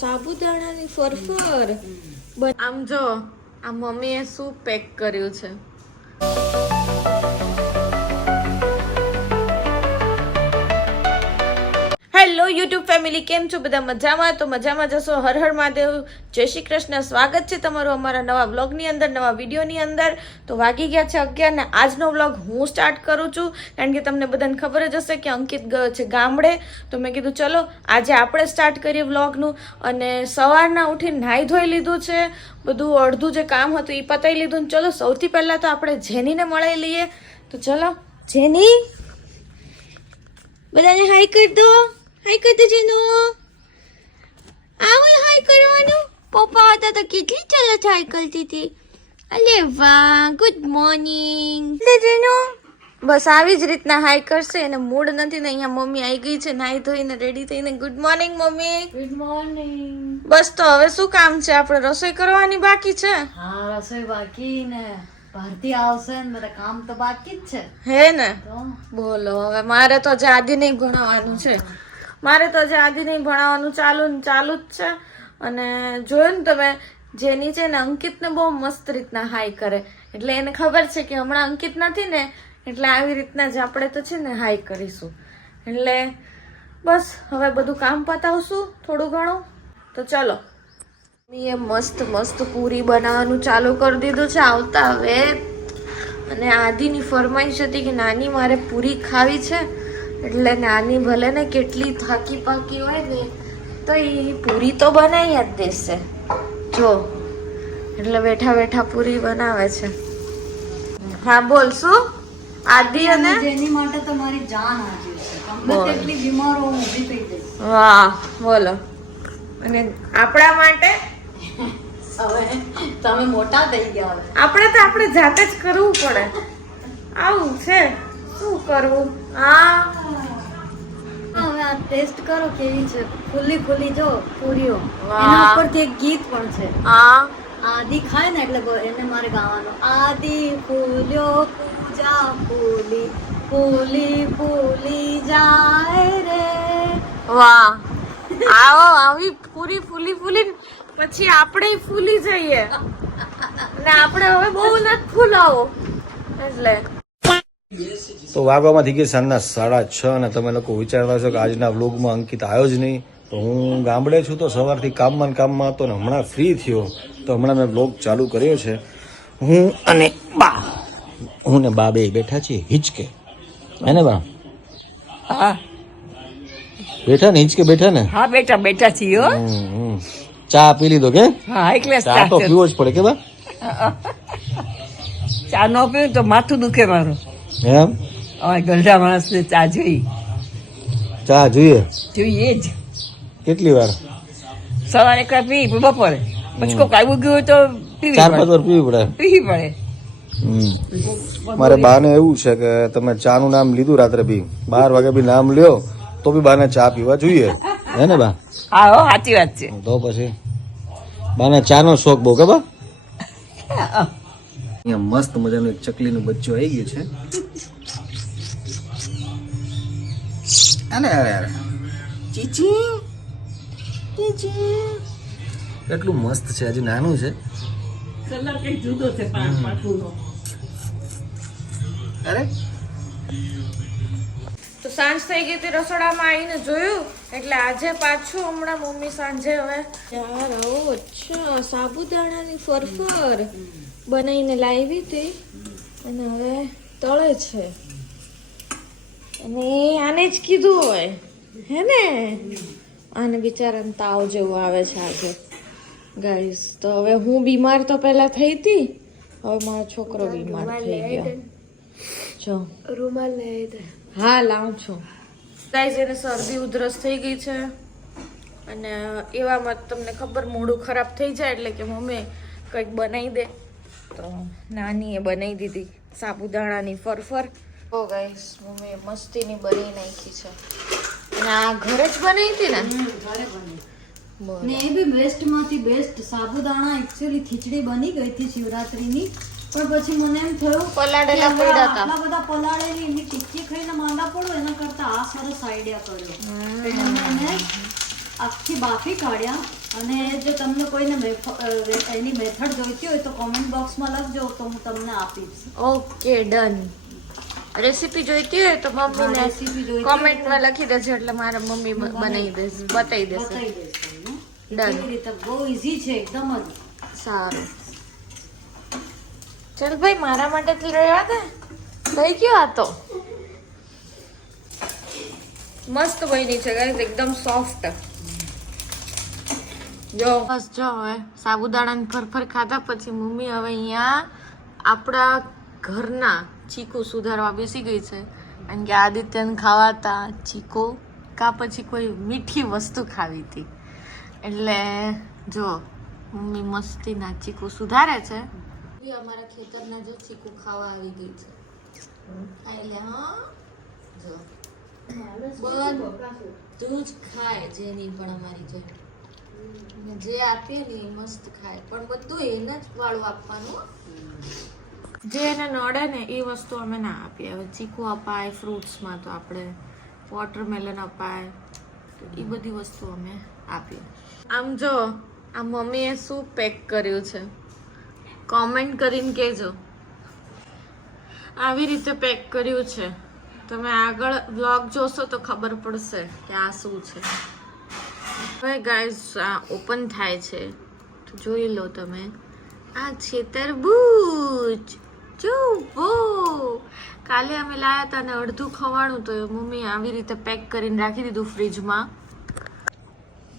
સાબુદાણાની ફરફર. આમ જો આ મમ્મીએ શું પેક કર્યું છે. હેલો યુટ્યુબ ફેમિલી, કેમ છો બધા? મજામાં? તો મજામાં જશો. હર હર મહાદેવ, જય શ્રી કૃષ્ણ. સ્વાગત છે તમારું અમારા નવા વ્લોગની અંદર, નવા વિડીયોની અંદર. તો વાગી ગયા છે 11 ને આજનો વ્લોગ હું સ્ટાર્ટ કરું છું, કારણ કે તમને બધાને ખબર જ હશે કે અંકિત ગયો છે ગામડે. તો મેં કીધું ચલો આજે આપણે સ્ટાર્ટ કરીએ વ્લોગનું. અને સવારના ઉઠીને નાહી ધોઈ લીધું છે, બધું અડધું જે કામ હતું એ પતાવી લીધું. ચલો સૌથી પહેલાં તો આપણે જેનીને મળી લઈએ. તો ચલો જેની, બધાને હાઈ કરી દો. હાઈ કરી દો જેનો. આવું હાઈ કરવાનું. પપ્પા હતા તો કેટલી ચલત હાઈ કરતી હતી. અલે વાહ, ગુડ મોર્નિંગ જેનો. બસ આવી જ રીતના હાઈ કરશે. એને મૂડ નથી ને અહીંયા મમ્મી આવી ગઈ છે નાહી ધોઈને રેડી થઈને. Good morning mummy. Good morning. બસ તો હવે શું કામ છે? આપણે રસોઈ કરવાની બાકી છે. હા, રસોઈ બાકી ને ભારતી આવશે ને બધા કામ તો બાકી જ છે. હે ને? તો બોલો હવે. મારે તો આજે આદિ નહીં ભણાવવાનું છે. ચાલુ જ છે. અને જોયું ને તમે, જેની છે ને અંકિતને બહુ મસ્ત રીતના હાઈ કરે. એટલે એને ખબર છે કે હમણાં અંકિત નથી ને, એટલે આવી રીતના જ આપણે તો છે ને હાઈ કરીશું. એટલે બસ હવે બધું કામ પતાવશું થોડું ઘણું. તો ચલો. એ મસ્ત મસ્ત પૂરી બનાવવાનું ચાલુ કરી દીધું છે આવતા હવે. અને આદિની ફરમાઈશ હતી કે નાની મારે પૂરી ખાવી છે. એટલે નાની ભલે ને કેટલી થાકી પાકી હોય ને તો એ પૂરી તો બનાવી જ દેશે. જો એટલે બેઠા બેઠા પૂરી બનાવે છે. હા બોલ. શું? આદિ અને જેની માટે તો મારી જાન હાજર છે. ગમે તેટલી બીમાર હોઉં ઊભી થઈ જઈશ. વાહ બોલો. અને આપણા માટે હવે તમે મોટા થઈ ગયા. આપણે તો આપણે જાતે જ કરવું પડે. આવું છે, શું કરવું. હા હવે આ ટેસ્ટ કરો કેવી છે. ફૂલી ફૂલી જો પૂરીઓ. વાહ. એના ઉપરથી એક ગીત પણ છે. હા આદિ ખાય ને એટલે એને મારે ગાવાનું. આદિ ફૂલ્યો પૂજા ફૂલી ફૂલી ફૂલી જાય રે. વાહ. આવો આવી પૂરી ફૂલી ફૂલી પછી આપણે ફૂલી જઈએ. અને આપણે હવે બહુ નથી ફૂલાવો એટલે. તો વાગવામાં થઈ ગઈ સાંજના 6:30 અને તમે લોકો વિચારતા છો કે આજના વ્લોગમાં અંકિત આવ્યો જ નહીં. તો હું ગામડે છું, તો સવારથી કામમાં હતો ને હમણાં ફ્રી થયો તો હમણાં મેં વ્લોગ ચાલુ કર્યો છે. હું ને બા બે બેઠા છીએ હિંચકે. હે ને બા? હા બેઠા ને હિંચકે બેઠા ને. હા બેઠા છીએ હો. ચા પી લીધો કે? હા એટલે ચા તો પીવો જ પડે કે બા? ચા ન પીવું તો માથું દુખે મારું. એમ? હવે ગરડા માણસને ચા ચા જોઈએ જ. કેટલી વાર? સવારે એક વાર પી, બપોરે પછી કોઈક આવ્યું ગયું હોય તો 4-5 વાર પીવી પડે. પડે. મારે બાને એવું છે કે તમે ચા નું નામ લીધું રાત્રે બી 12 વાગે બી નામ લ્યો તો બી બાને ચા પીવા જોઈએ. હે ને બા? હા હો, સાચી વાત છે. તો પછી બાને ચા નો શોખ બહુ કે બા? અહીંયા મસ્ત મજાનું એક ચકલીનું બચ્ચું આવી ગયું છે. અરે અરે અરે ચીચી ચીચી, કેટલું મસ્ત છે. હજી નાનું છે. કલર કઈ જુદો છે પાછુનો. અરે તો સાંજ થઈ ગઈ હતી, રસોડામાં આવીને જોયું એટલે આજે પાછું હમણાં મમ્મી સાંજે હવે યાર અચ્છા સાબુદાણાની ફરફર બનાવીને લાવી હતી અને હવે તળે છે. અને આને જ કીધું હોય હે ને. આને બિચારાને તાવ જેવું આવે છે આજે ગાઈસ. તો હવે હું બીમાર તો પહેલા થઈ હતી, હવે મારો છોકરો બીમાર થઈ ગયો. જો રૂમાલ લઈ દે. હા લાવું છું. ગાઈસ એને શરદી ઉધરસ થઈ ગઈ છે અને એવામાં તમને ખબર મોઢું ખરાબ થઈ જાય એટલે કે મમ્મી કંઈક બનાવી દે. તો નાનીએ બનાવી દીધી સાબુદાણાની ફરફર. ઓ ગાઈસ મમ્મીએ મસ્તીની બનાવી નાખી છે. અને આ ઘરે જ બનાવી હતી ને? ઘરે બની. ને એ બી બેસ્ટ માંથી બેસ્ટ. સાબુદાણા એકચ્યુઅલી ખીચડી બની ગઈ હતી શિવરાત્રીની, પણ પછી મને એમ થયું પલાળેલા પડ્યા હતા. આટલા બધા પલાળેલી એની ટિક્કી ખાઈને માંદા પડો એના કરતા આ સરસ આઈડિયા કર્યો. એટલે મેં આખી બાફી કાઢ્યા. અને જો તમને કોઈને એની મેથડ જોઈતી હોય તો કોમેન્ટ બોક્સમાં લખજો તો હું તમને આપીશ. Okay done. રેસીપી જોઈતી હોય તો મમ્મીને રેસીપી જોઈતી કોમેન્ટમાં લખી દેજો એટલે મારા મમ્મી બનાવી દેશે, બતાવી દેશે. બતાવી દઈશ તમને. Done. કેવી રીતે બહુ ઈઝી છે એકદમ જ. સારું. ચલ ભાઈ મારા માટે તો રહેવા દે. થઈ ગયો આ તો. મસ્ત બની છે ગાઈસ, એકદમ સોફ્ટ. જો બસ જો હવે સાબુદાણાની ફરફર ખાધા પછી મમ્મી હવે અહીંયા આપણા ઘરના ચીકુ સુધારવા બેસી ગઈ છે. કારણ કે આદિત્યને ખાવાતા ચીકો કા પછી કોઈ મીઠી વસ્તુ ખાવી હતી એટલે જો મમ્મી મસ્તીના ચીકુ સુધારે છે. અમારા ખેતરના જો ચીકુ ખાવા આવી ગઈ છે. એટલે હા જો બધું જ ખાય જેની પણ અમારી જેમ. જે આપીએ ને એ મસ્ત ખાય પણ બધું એને જ વાળું આપવાનું. જે એને નડે ને એ વસ્તુ અમે ના આપીએ. હવે ચીકુ અપાય ફ્રૂટ્સમાં તો આપણે વોટરમેલન અપાય એ બધી વસ્તુ અમે આપીએ. આમ જો આ મમ્મીએ શું પેક કર્યું છે કોમેન્ટ કરીને કહેજો. આવી રીતે પેક કર્યું છે. તમે આગળ વ્લોગ જોશો તો ખબર પડશે કે આ શું છે. હવે ગાઈઝ આ ઓપન થાય છે તો જોઈ લો તમે. આ છે તરબૂચ. જો વો કાલે અમે લાયા હતા ને અડધું ખવાણું તો મમ્મી આવી રીતે પેક કરીને રાખી દીધું ફ્રીજમાં,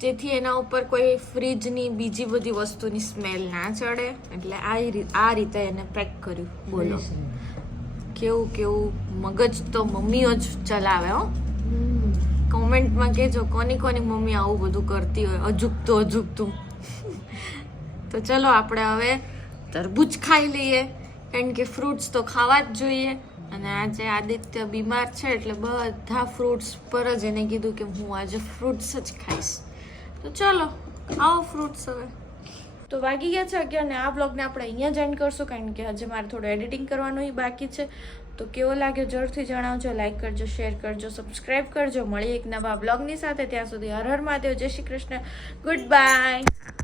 જેથી એના ઉપર કોઈ ફ્રીજની બીજી બધી વસ્તુની સ્મેલ ના ચડે. એટલે આ રીતે એને પેક કર્યું. બોલો કેવું કેવું મગજ તો મમ્મીઓ જ ચલાવે હો. કોમેન્ટમાં કહેજો કોની કોની મમ્મી આવું બધું કરતી હોય અજુકતું. તો ચલો આપણે હવે તરબૂચ ખાઈ લઈએ કારણ કે ફ્રૂટ્સ તો ખાવા જ જોઈએ. અને આજે આદિત્ય બીમાર છે એટલે બધા ફ્રૂટ્સ પર જ એને કીધું કે હું આજે ફ્રૂટ્સ જ ખાઈશ. તો ચલો ખાઓ ફ્રૂટ્સ. હવે તો વાગી ગયા છે 11 ને આ બ્લોગને આપણે અહીંયા જ એન્ડ કરશું કારણ કે હજી મારે થોડું એડિટિંગ કરવાનું બાકી છે. તો કેવો લાગ્યો જરૂરથી જણાવજો. લાઈક કરજો, શેર કરજો, સબસ્ક્રાઈબ કરજો. મળીએ એક નવા બ્લોગની સાથે. ત્યાં સુધી હર હર મહાદેવ, જય શ્રી કૃષ્ણ, ગુડ બાય.